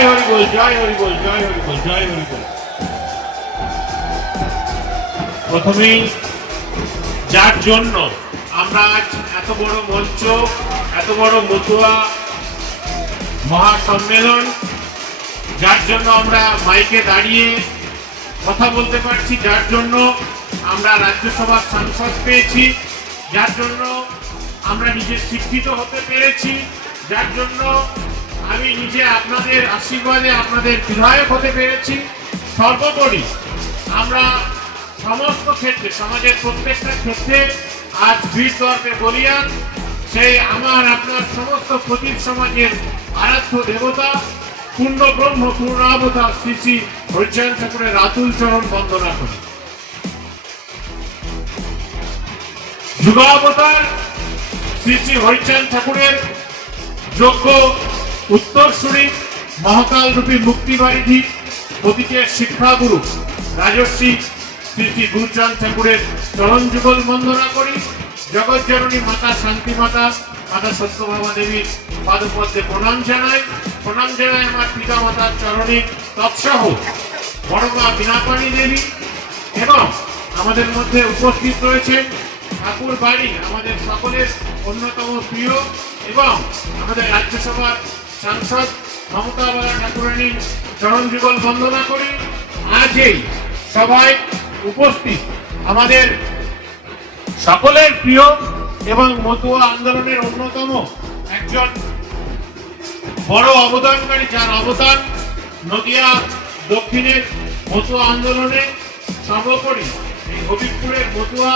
জয় হরি বল, জয় হরি বল, জয় হরি বল, জয় হরি বল। প্রথমেই, যার জন্য আমরা আজ এত বড় মঞ্চ, এত বড় মতুয়া মহাসম্মেলন, যার জন্য আমরা মাইকে দাঁড়িয়ে কথা বলতে পারছি, যার জন্য আমরা রাজ্যসভার সাংসদ পেয়েছি, যার জন্য আমরা নিজে শিক্ষিত হতে পেরেছি, যার জন্য আমি নিজে আপনাদের আশীর্বাদে আপনাদের বিধায়ক হতে পেরেছি। সর্বোপরি আমরা সমস্ত ক্ষেত্রে, সমাজের প্রত্যেকটা ক্ষেত্রে আজ বীর দর্পে বলিয়ান সেই আমার, আপনার সমস্ত পতিত সমাজের আরাধ্য দেবতা, পূর্ণ ব্রহ্ম পূর্ণাবতার শ্রী শ্রী হরিচরণ ঠাকুরের রাতুল চরণ বন্দনা করি। যুগাবতার শ্রী শ্রী হরিচরণ ঠাকুরের যোগ্য উত্তরসূরি মহাকাল রূপী মুক্তিবারিধি প্রতীকের শিক্ষাগুরু রাজর্ষি শ্রী শ্রী ঠাকুরের চরণ যুগল বন্দনা করি। জগৎ জননী মাতা শান্তি মাতা মাতা সত্যভামা দেবীর পাদপদ্মে প্রণাম জানাই। প্রণাম জানাই আমার পিতা মাতার চরণে তৎসহ বড় মা বিনাপাণী দেবী। এবং আমাদের মধ্যে উপস্থিত রয়েছেন ঠাকুর বাড়ি, আমাদের সকলের অন্যতম প্রিয় এবং আমাদের রাজ্যসভার সাংসদ মমতা বালা ঠাকুরানীর চরণ যুগল বন্দনা করি আজ এই সবাই উপস্থিত আমাদের সকলের প্রিয় এবং মতুয়া আন্দোলনের অন্যতম একজন বড় অবদানকারী, যার অবদান নদিয়া দক্ষিণের মতুয়া আন্দোলনে সর্বোপরি এই হবিবপুরের মতুয়া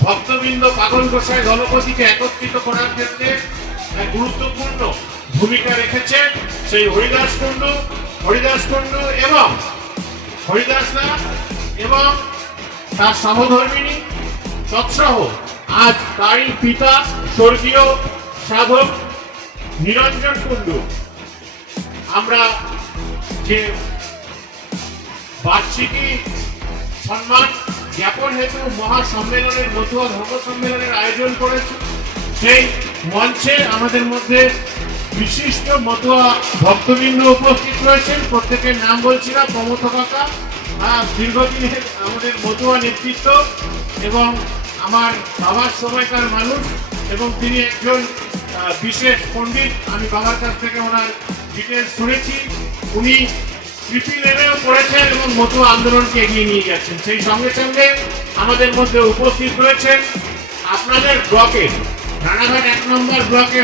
ভক্তবৃন্দ পাগল গোসাই দলপতিকে একত্রিত করার ক্ষেত্রে এক গুরুত্বপূর্ণ ভূমিকা রেখেছেন সেই হরিদাস কুণ্ড হরিদাস কুণ্ড এবং হরিদাস নাথ এবং তার সহধর্মিনী তৎসহ আজ তারই পিতা স্বর্গীয় সাধক নিরঞ্জন কুণ্ডু। আমরা যে বার্ষিকী সম্মান জ্ঞাপন হেতু মহাসম্মেলনের, মতুয়া ধর্ম সম্মেলনের আয়োজন করেছি, সেই মঞ্চে আমাদের মধ্যে বিশিষ্ট মতুয়া ভক্তবৃন্দ উপস্থিত রয়েছেন। প্রত্যেকের নাম বলছি না, প্রমথ কাকা। দীর্ঘদিনের আমাদের মতুয়া নেতৃত্ব এবং আমার বাবার সময়কার মানুষ এবং তিনি একজন বিশেষ পণ্ডিত। আমি বাবার কাছ থেকে ওনার ডিটেলস শুনেছি। উনি কৃষি লেভেলও করেছেন এবং মতুয়া আন্দোলনকে এগিয়ে নিয়ে যাচ্ছেন। সেই সঙ্গে সঙ্গে আমাদের মধ্যে উপস্থিত রয়েছেন আপনাদের ব্লকে, রানাঘাট এক নম্বর ব্লকে